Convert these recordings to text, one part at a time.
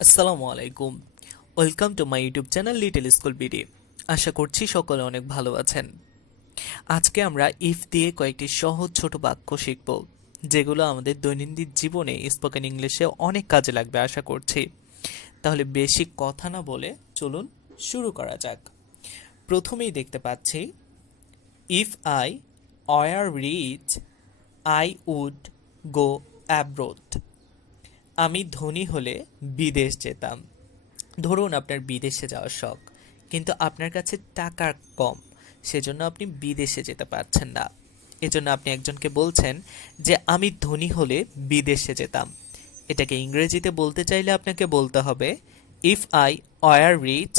আসসালামু আলাইকুম। Welcome to my YouTube channel little school BD. আশা করছি সকলে অনেক ভালো আছেন। আজকে আমরা ইফ দিয়ে কয়েকটি সহজ ছোট বাক্য শিখব, যেগুলো আমাদের দৈনন্দিন জীবনে স্পোকেন ইংলিশে অনেক কাজে লাগবে আশা করছি। তাহলে বেশি কথা না বলে চলুন শুরু করা যাক। প্রথমেই দেখতে পাচ্ছি, if I were rich I would go abroad. আমি ধনী হলে বিদেশ যেতাম। ধরুন আপনার বিদেশে যাওয়ার শখ, কিন্তু আপনার কাছে টাকা কম, সেজন্য আপনি বিদেশে যেতে পারছেন না। এজন্য আপনি একজনকে বলছেন যে আমি ধনী হলে বিদেশে যেতাম। এটাকে ইংরেজিতে বলতে চাইলে আপনাকে বলতে হবে, if I were rich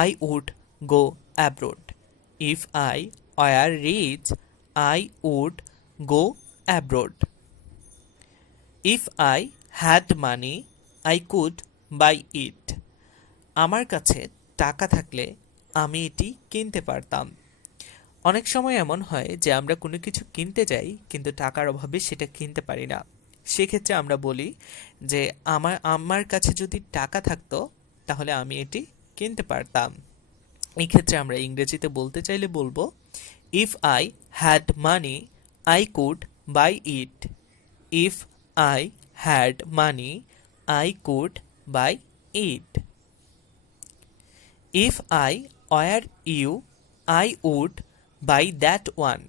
I would go abroad. If I were rich I would go abroad. If I had money I could buy it. আমার কাছে টাকা থাকলে আমি এটি কিনতে পারতাম। অনেক সময় এমন হয় যে আমরা কোনো কিছু কিনতে যাই, কিন্তু টাকার অভাবে সেটা কিনতে পারি না। সেক্ষেত্রে আমরা বলি যে আমার আমার কাছে যদি টাকা থাকতো তাহলে আমি এটি কিনতে পারতাম। এই ক্ষেত্রে আমরা ইংরেজিতে বলতে চাইলে বলবো, if I had money I could buy it. If I had money I could buy it. If I were you I would buy that one.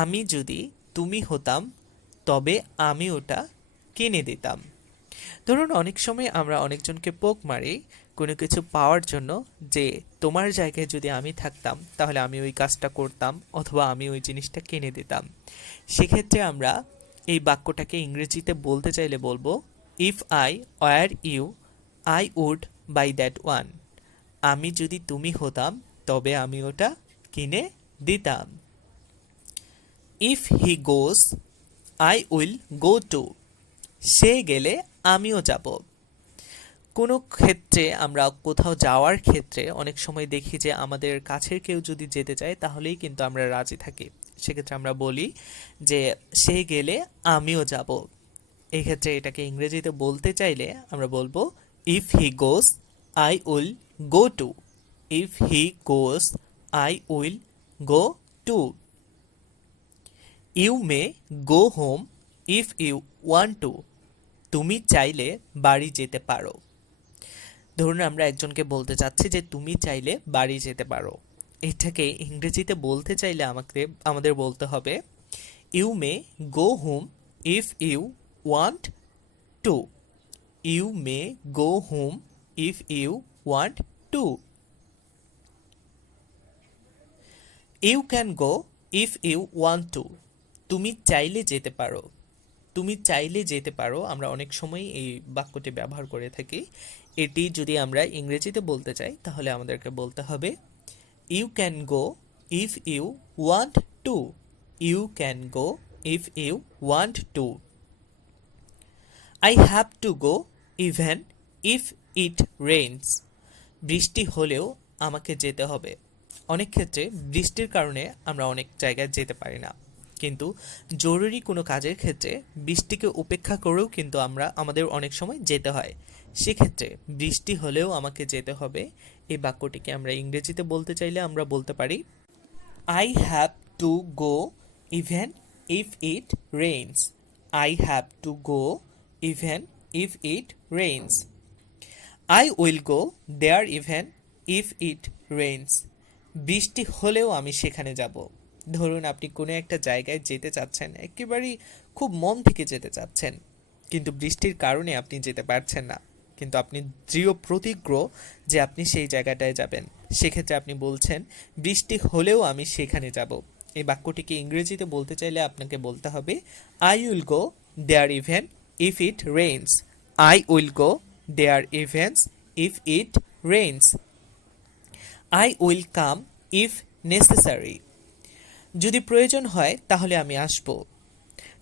আমি যদি তুমি হতাম তবে আমি ওটা কিনে দিতাম। ধরুন অনেক সময় আমরা অনেকজনকে পোক মারি কোনো কিছু পাওয়ার জন্য, যে তোমার জায়গায় যদি আমি থাকতাম তাহলে আমি ওই কাজটা করতাম অথবা আমি ওই জিনিসটা কিনে দিতাম। সেক্ষেত্রে আমরা এই বাক্যটাকে ইংরেজিতে বলতে চাইলে বলবো, if I were you I would buy that one. আমি যদি তুমি হতাম তবে আমি ওটা কিনে দিতাম। If he goes I will go too. সে গেলে আমিও যাব। কোনো ক্ষেত্রে আমরা কোথাও যাওয়ার ক্ষেত্রে অনেক সময় দেখি যে আমাদের কাছের কেউ যদি যেতে চায় তাহলেই কিন্তু আমরা রাজি থাকি। সেক্ষেত্রে আমরা বলি যে সে গেলে আমিও যাব। এই ক্ষেত্রে এটাকে ইংরেজিতে বলতে চাইলে আমরা বলবো, if he goes I will go too. If he goes I will go too. You may go home if you want to. তুমি চাইলে বাড়ি যেতে পারো। ধরুন আমরা একজনকে বলতে চাচ্ছি যে তুমি চাইলে বাড়ি যেতে পারো। এটাকে ইংরেজিতে বলতে চাইলে আমাদের বলতে হবে, you may go home if you want to. You may go home if you want to. You can go if you want to. তুমি চাইলে যেতে পারো। তুমি চাইলে যেতে পারো আমরা অনেক সময় এই বাক্যটি ব্যবহার করে থাকি। এটি যদি আমরা ইংরেজিতে বলতে চাই তাহলে আমাদেরকে বলতে হবে, you can go if you want to. You can go if you want to. I have to go even if it rains. বৃষ্টি হলেও আমাকে যেতে হবে। অনেক ক্ষেত্রে বৃষ্টির কারণে আমরা অনেক জায়গায় যেতে পারি না, কিন্তু জরুরি কোনো কাজের ক্ষেত্রে বৃষ্টিকে উপেক্ষা করেও কিন্তু আমাদের অনেক সময় যেতে হয়। সেক্ষেত্রে বৃষ্টি হলেও আমাকে যেতে হবে, এই বাক্যটিকে আমরা ইংরেজিতে বলতে চাইলে আমরা বলতে পারি, I have to go even if it rains. I have to go even if it rains. I will go there even if it rains. বৃষ্টি হলেও আমি সেখানে যাব। ধরুন আপনি কোনো একটা জায়গায় যেতে চাচ্ছেন, একেবারেই খুব মন থেকে যেতে চাচ্ছেন, কিন্তু বৃষ্টির কারণে আপনি যেতে পারছেন না, কিন্তু আপনি দৃঢ় প্রতিজ্ঞ যে আপনি সেই জায়গাটায় যাবেন। সেক্ষেত্রে আপনি বলছেন, বৃষ্টি হলেও আমি সেখানে যাব। এই বাক্যটিকে ইংরেজিতে বলতে চাইলে আপনাকে বলতে হবে, I will go there even if it rains. I will go there evens if it rains. I will come if necessary. যদি প্রয়োজন হয় তাহলে আমি আসব।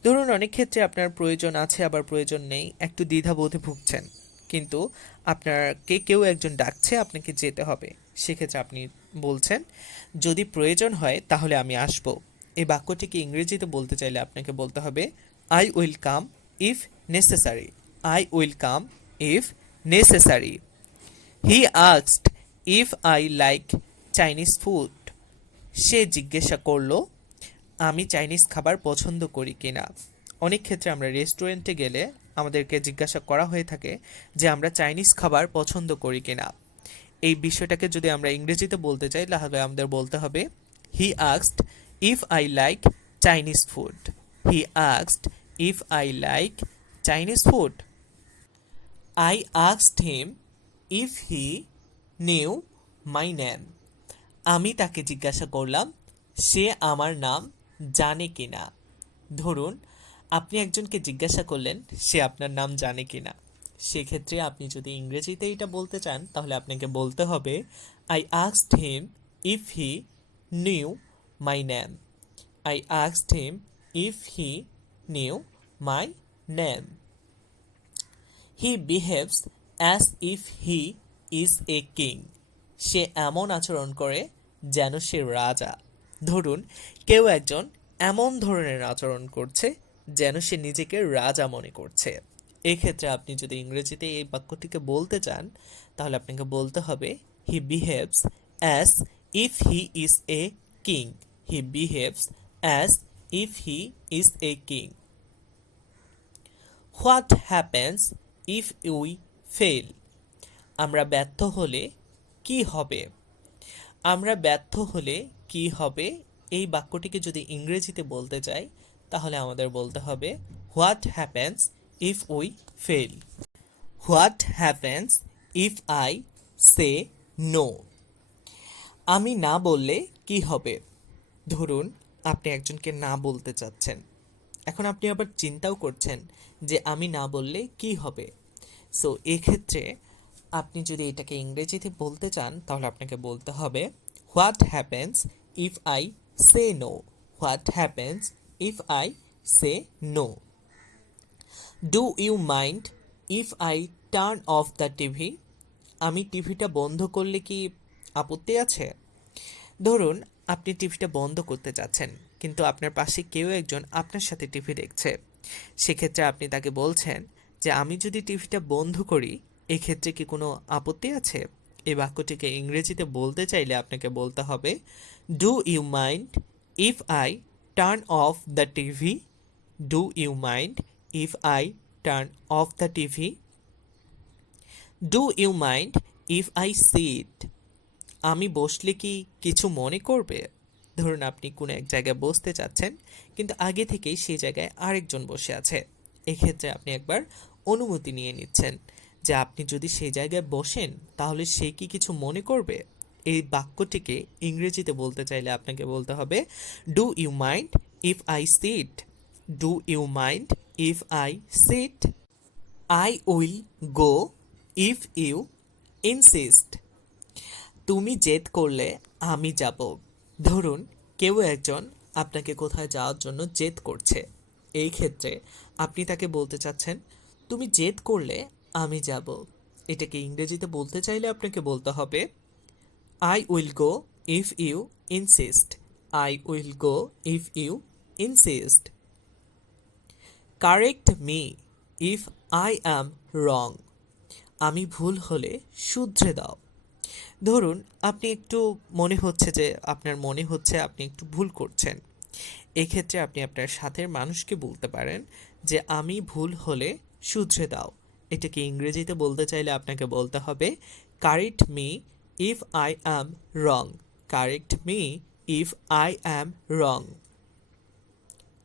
ধরুন অনেক ক্ষেত্রে আপনার প্রয়োজন আছে আবার প্রয়োজন নেই, একটু দ্বিধাবোধে ভুগছেন, কিন্তু আপনাকে কেউ একজন ডাকছে, আপনাকে যেতে হবে। সেক্ষেত্রে আপনি বলছেন, যদি প্রয়োজন হয় তাহলে আমি আসব। এই বাক্যটিকে ইংরেজিতে বলতে চাইলে আপনাকে বলতে হবে, I will come if necessary. I will come if necessary. He asked if I like Chinese food. সে জিজ্ঞাসা করলো আমি চাইনিজ খাবার পছন্দ করি কিনা। অনেক ক্ষেত্রে আমরা রেস্টুরেন্টে গেলে আমাদেরকে জিজ্ঞাসা করা হয়ে থাকে যে আমরা চাইনিজ খাবার পছন্দ করি কিনা। এই বিষয়টাকে যদি আমরা ইংরেজিতে বলতে চাই তাহলে আমাদের বলতে হবে he asked if I like Chinese food. He asked if I like Chinese food. I asked him if he knew my name. আমি তাকে জিজ্ঞাসা করলাম সে আমার নাম জানে কিনা। ধরুন আপনি একজনকে জিজ্ঞাসা করলেন সে আপনার নাম জানে কিনা। সেক্ষেত্রে আপনি যদি ইংরেজিতে এটা বলতে চান তাহলে আপনাকে বলতে হবে I asked him if he knew my name. I asked him if he knew my name. He behaves as if he is a king. সে এমন আচরণ করে যেন সে রাজা। ধরুন কেউ একজন এমন ধরনের আচরণ করছে যেন সে নিজেকে রাজা মনে করছে। এক্ষেত্রে আপনি যদি ইংরেজিতে এই বাক্যটিকে বলতে চান তাহলে আপনাকে বলতে হবে হি behaves as if he is a king. He behaves as if he is a king. What happens if we fail. আমরা ব্যর্থ হলে কি হবে। আমরা ব্যর্থ হলে কি হবে এই বাক্যটিকে যদি ইংরেজিতে বলতে চাই তাহলে আমাদের বলতে হবে what happens if we fail. What happens if I say no. আমি না বললে কি হবে। ধরুন আপনি একজনকে না বলতে চাচ্ছেন, এখন আপনি আবার চিন্তাও করছেন যে আমি না বললে কি হবে। সো এক্ষেত্রে আপনি যদি এটাকে ইংরেজিতে বলতে চান তাহলে আপনাকে বলতে হবে what happens if I say no. What happens if I say no. Do you mind if I turn off the TV. আমি টিভিটা বন্ধ করলে কি আপত্তি আছে। ধরুন আপনি টিভিটা বন্ধ করতে চাচ্ছেন কিন্তু আপনার পাশে কেউ একজন আপনার সাথে টিভি দেখছে। সেক্ষেত্রে আপনি তাকে বলছেন যে আমি যদি টিভিটা বন্ধ করি এক্ষেত্রে কি কোনো আপত্তি আছে। এই বাক্যটিকে ইংরেজিতে বলতে চাইলে আপনাকে বলতে হবে do you mind if I turn off the TV. Do you mind if I turn off the TV. Do you mind if I sit. আমি বসলে কি কিছু মনে করবে। ধরুন আপনি কোনো এক জায়গায় বসতে চাচ্ছেন কিন্তু আগে থেকেই সেই জায়গায় আরেকজন বসে আছে। এক্ষেত্রে আপনি একবার অনুমতি নিয়ে নিচ্ছেন যে আপনি যদি সেই জায়গায় বসেন তাহলে সে কি কিছু মনে করবে। এই বাক্যটিকে ইংরেজিতে বলতে চাইলে আপনাকে বলতে হবে do you mind if I sit. Do you mind if I sit. I will go if you insist. তুমি জেদ করলে আমি যাব। ধরুন কেউ একজন আপনাকে কোথায় যাওয়ার জন্য জেদ করছে। এই ক্ষেত্রে আপনি তাকে বলতে চাচ্ছেন তুমি জেদ করলে আমি যাব। এটাকে ইংরেজিতে বলতে চাইলে আপনাকে বলতে হবে I will go if you insist. I will go if you insist. Correct me if I am wrong. আমি ভুল হলে শুধরে দাও। ধরুন আপনি একটু আপনার মনে হচ্ছে আপনি একটু ভুল করছেন। এক্ষেত্রে আপনি আপনার সাথের মানুষকে বলতে পারেন যে আমি ভুল হলে শুধরে দাও। এটাকে ইংরেজিতে বলতে চাইলে আপনাকে বলতে হবে correct me if I am wrong. Correct me if I am wrong.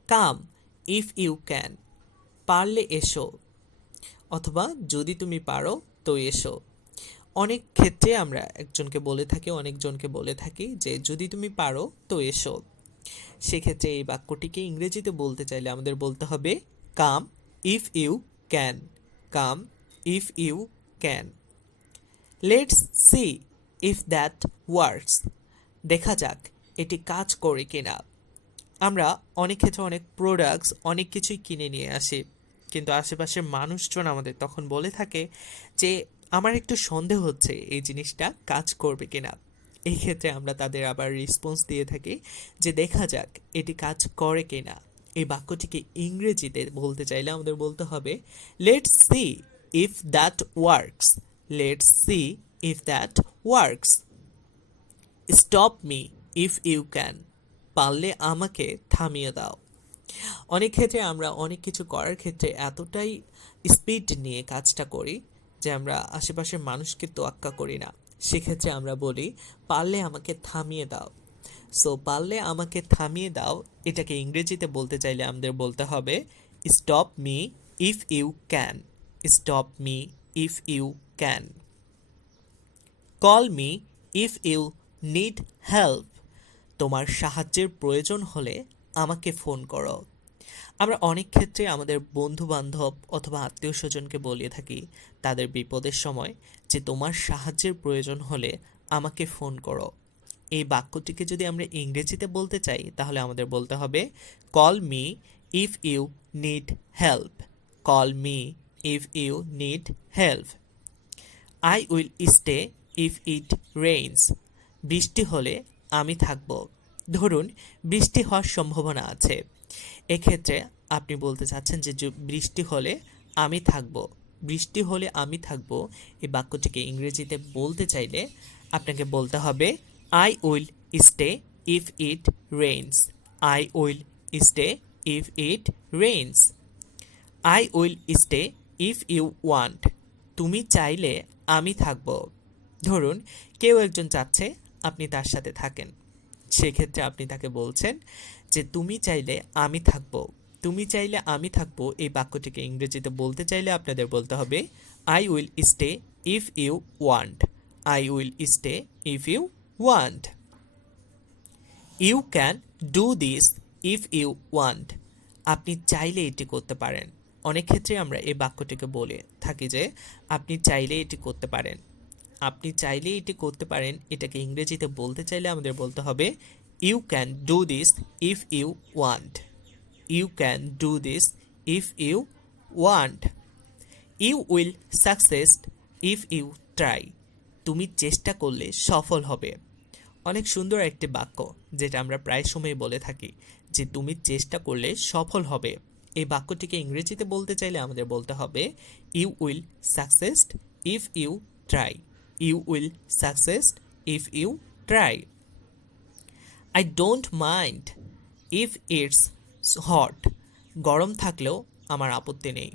Come if you can. পারলে এসো অথবা যদি তুমি পারো তো এসো। অনেক ক্ষেত্রে আমরা অনেকজনকে বলে থাকি যে যদি তুমি পারো তো এসো। সেক্ষেত্রে এই বাক্যটিকে ইংরেজিতে বলতে চাইলে আমাদের বলতে হবে come if you can. Come if you can. Let's see if that works. দেখা যাক এটি কাজ করে কিনা। আমরা অনেক ক্ষেত্রে অনেক প্রোডাক্টস অনেক কিছুই কিনে নিয়ে আসি কিন্তু আশেপাশের মানুষজন আমাদের তখন বলে থাকে যে আমার একটু সন্দেহ হচ্ছে এই জিনিসটা কাজ করবে কিনা। এই ক্ষেত্রে আমরা তাদের আবার রেসপন্স দিয়ে থাকি যে দেখা যাক এটি কাজ করে কিনা। এই বাক্যটিকে ইংরেজিতে বলতে চাইলে আমাদের বলতে হবে let's see if that works. Let's see if that works. Stop me if you can. পারলে আমাকে থামিয়ে দাও। অনেক ক্ষেত্রে আমরা অনেক কিছু করার ক্ষেত্রে এতটাই স্পিড নিয়ে কাজটা করি যে আমরা আশেপাশের মানুষকে তোয়াক্কা করি না। সেক্ষেত্রে আমরা বলি পারলে আমাকে থামিয়ে দাও। সো পারলে আমাকে থামিয়ে দাও এটাকে ইংরেজিতে বলতে চাইলে আমাদের বলতে হবে stop me if you can. Stop me if you can. Call me if you need help. তোমার সাহায্যের প্রয়োজন হলে আমাকে ফোন করো। আমরা অনেক ক্ষেত্রে আমাদের বন্ধু বান্ধব অথবা আত্মীয় স্বজনকে বলে থাকি তাদের বিপদের সময় যে তোমার সাহায্যের প্রয়োজন হলে আমাকে ফোন করো। এই বাক্যটিকে যদি আমরা ইংরেজিতে বলতে চাই তাহলে আমাদের বলতে হবে call me if you need help. Call me if you need help. I will stay if it rains. বৃষ্টি হলে আমি থাকব। ধরুন বৃষ্টি হওয়ার সম্ভাবনা আছে, এক্ষেত্রে আপনি বলতে চাচ্ছেন যে বৃষ্টি হলে আমি থাকব। বৃষ্টি হলে আমি থাকব এই বাক্যটিকে ইংরেজিতে বলতে চাইলে আপনাকে বলতে হবে I will stay if it rains. I will stay if it rains. I will stay if you want. তুমি চাইলে আমি থাকব। ধরুন কেউ একজন চাচ্ছে আপনি তার সাথে থাকেন, সেক্ষেত্রে আপনি তাকে বলছেন যে তুমি চাইলে আমি থাকবো। তুমি চাইলে আমি থাকবো এই বাক্যটিকে ইংরেজিতে বলতে চাইলে আপনাদের বলতে হবে I will stay if you want. I will stay if you want. You can do this if you want. আপনি চাইলে এটি করতে পারেন। অনেক ক্ষেত্রে আমরা এই বাক্যটিকে বলে থাকি যে আপনি চাইলে এটি করতে পারেন। আপনি চাইলে এটি করতে পারেন এটাকে ইংরেজিতে বলতে চাইলে আমাদের বলতে হবে you can do this if you want. You can do this if you want. You will success if you try. তুমি চেষ্টা করলে সফল হবে। অনেক সুন্দর একটি বাক্য যেটা আমরা প্রায় সময় বলে থাকি যে তুমি চেষ্টা করলে সফল হবে। এই বাক্যটিকে ইংরেজিতে বলতে চাইলে আমাদের বলতে হবে you will success if you try. You will succeed if you try. I don't mind if it's hot. গরম থাকলেও আমার আপত্তি নেই।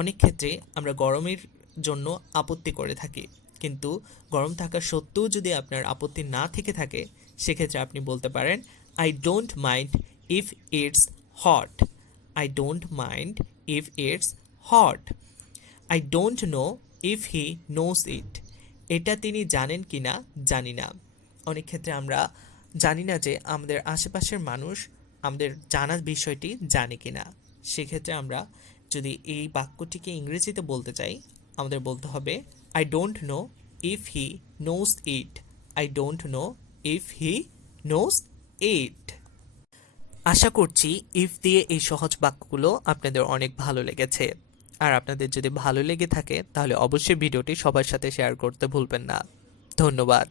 অনেক ক্ষেত্রে আমরা গরমের জন্য আপত্তি করে থাকি, কিন্তু গরম থাকা সত্ত্বেও যদি আপনার আপত্তি না থেকে থাকে সেক্ষেত্রে আপনি বলতে পারেন I don't mind if it's hot. I don't mind if it's hot. I don't know if he knows it. এটা তিনি জানেন কি না জানি না। অনেক ক্ষেত্রে আমরা জানি না যে আমাদের আশেপাশের মানুষ আমাদের জানার বিষয়টি জানে কি না। সেক্ষেত্রে আমরা যদি এই বাক্যটিকে ইংরেজিতে বলতে চাই আমাদের বলতে হবে I don't know if he knows it. I don't know if he knows it. আশা করছি ইফ দিয়ে এই সহজ বাক্যগুলো আপনাদের অনেক ভালো লেগেছে। আর আপনাদের যদি ভালো লেগে থাকে তাহলে অবশ্যই ভিডিওটি সবার সাথে শেয়ার করতে ভুলবেন না। ধন্যবাদ।